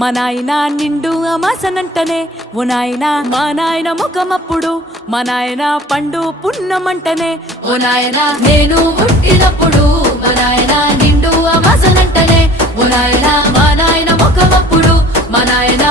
మా నాయన నిండు అమాసనంటనే ఓ నాయన మా నాయన ముఖమప్పుడు మా నాయన పండు పున్నమంటనే ఓ నాయన నేను పుట్టినప్పుడు మా నాయన నిండు అమాసనంటనే ఓ నాయన మా నాయన ముఖమప్పుడు మా నాయన